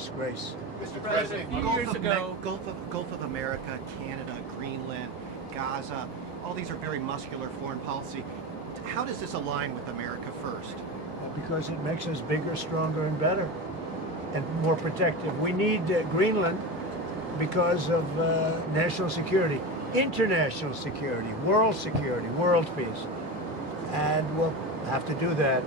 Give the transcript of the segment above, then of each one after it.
disgrace. Mr. President, years ago, Gulf of America, Canada, Greenland, Gaza, all these are very muscular foreign policy. How does this align with America first? Because it makes us bigger, stronger, and better, and more protective. We need Greenland because of national security, international security, world peace. And we'll have to do that.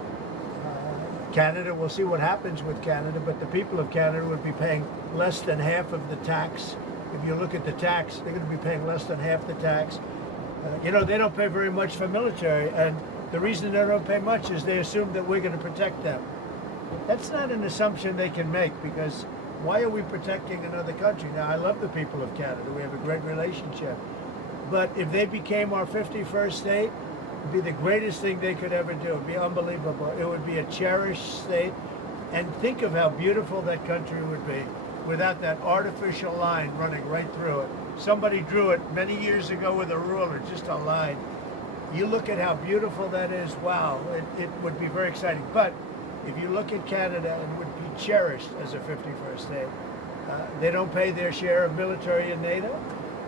Canada, we'll see what happens with Canada, but the people of Canada would be paying less than half of the tax. If you look at the tax, they're going to be paying less than half the tax. You know, they don't pay very much for military, and the reason they don't pay much is they assume that we're going to protect them. That's not an assumption they can make, because why are we protecting another country? Now, I love the people of Canada. We have a great relationship. But if they became our 51st state, it would be the greatest thing they could ever do. It would be unbelievable. It would be a cherished state. And think of how beautiful that country would be without that artificial line running right through it. Somebody drew it many years ago with a ruler, just a line. You look at how beautiful that is, wow, it would be very exciting. But if you look at Canada, it would be cherished as a 51st state. They don't pay their share of military in NATO.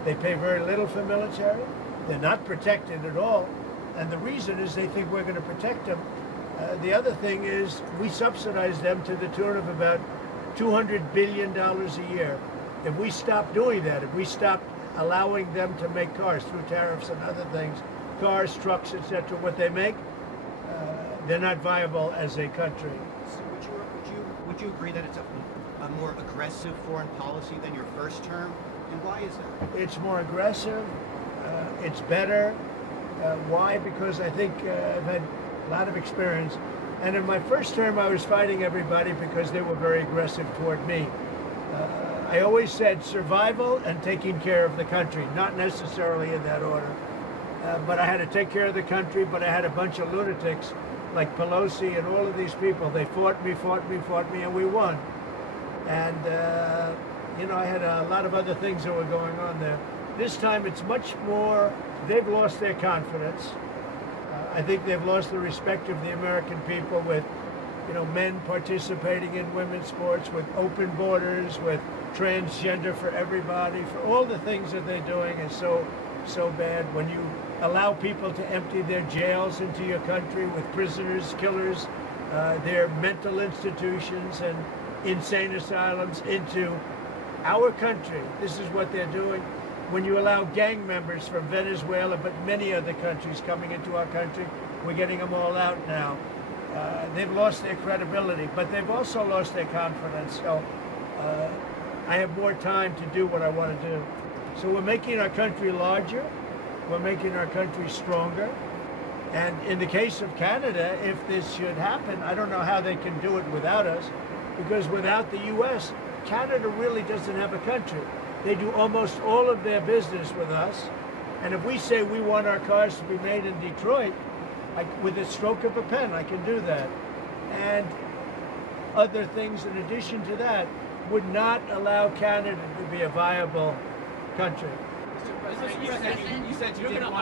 They pay very little for military. They're not protected at all. And the reason is they think we're going to protect them. The other thing is we subsidize them to the tune of about $200 billion a year. If we stop doing that, if we stop allowing them to make cars through tariffs and other things, cars, trucks, etc., what they make, they're not viable as a country. So would you agree that it's a more aggressive foreign policy than your first term? And why is that? It's more aggressive. It's better. Why? Because I think I've had a lot of experience. And in my first term, I was fighting everybody because they were very aggressive toward me. I always said survival and taking care of the country, not necessarily in that order. But I had to take care of the country, but I had a bunch of lunatics like Pelosi and all of these people. They fought me, and we won. And, you know, I had a lot of other things that were going on there. This time it's much more, they've lost their confidence. I think they've lost the respect of the American people with, you know, men participating in women's sports, with open borders, with transgender for everybody, for all the things that they're doing is so bad. When you allow people to empty their jails into your country with prisoners, killers, their mental institutions and insane asylums into our country, this is what they're doing. When you allow gang members from Venezuela, but many other countries coming into our country, we're getting them all out now. They've lost their credibility, but they've also lost their confidence. So I have more time to do what I want to do. So we're making our country larger. We're making our country stronger. And in the case of Canada, if this should happen, I don't know how they can do it without us, because without the U.S., Canada really doesn't have a country. They do almost all of their business with us. And if we say we want our cars to be made in Detroit, with a stroke of a pen, I can do that. And other things in addition to that would not allow Canada to be a viable country. Mr. President, you said you didn't want